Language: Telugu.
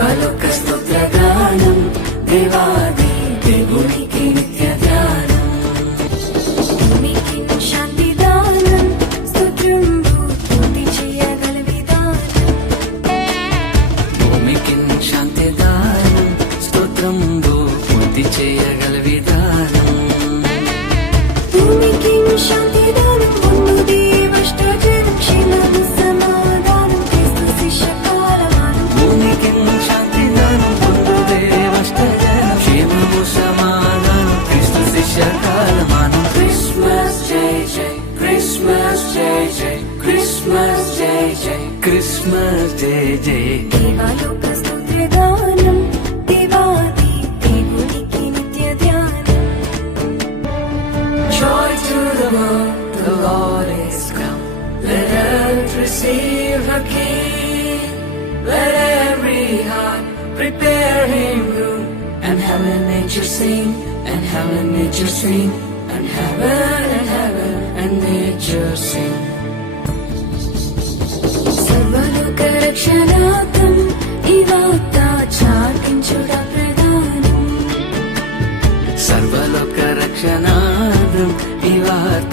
దేవలోక స్తోత్రగానం దేవాది దేవునికి నిత్య ధ్యానం. భూమికి శాంతిదానం స్తోత్రంబు పూర్తి చేయగల విధానం. భూమికి శాంతి దానం స్తోత్రంబు పూర్తి చేయగల విధానం. భూమికి శాంతిదానం పొందు దేవష్టజనం క్షేమము సమాధానం క్రీస్తు శిష్య కాలమానం. భూమికి శాంతి దానం పొందు దేవష్టజనం క్షేమము సమాధానం క్రీస్తు శిష్య కాలమానం. క్రిస్మస్ జై జై క్రిస్మస్ జై జై క్రిస్మస్ జై జై క్రిస్మస్ జై జై. దేవలోక స్తోత్రగానం దేవాది దేవునికి నిత్య ధ్యానం. Joy to the world, the Lord is come. Let earth receive her King. Let every heart prepare him room. And heaven and nature sing, and heaven and nature sing, and heaven and nature sing. సర్వలోక రక్షణార్థం ఈ వార్త చాటించుట ప్రధానం. సర్వలోక రక్షణార్థం ఈ వార్త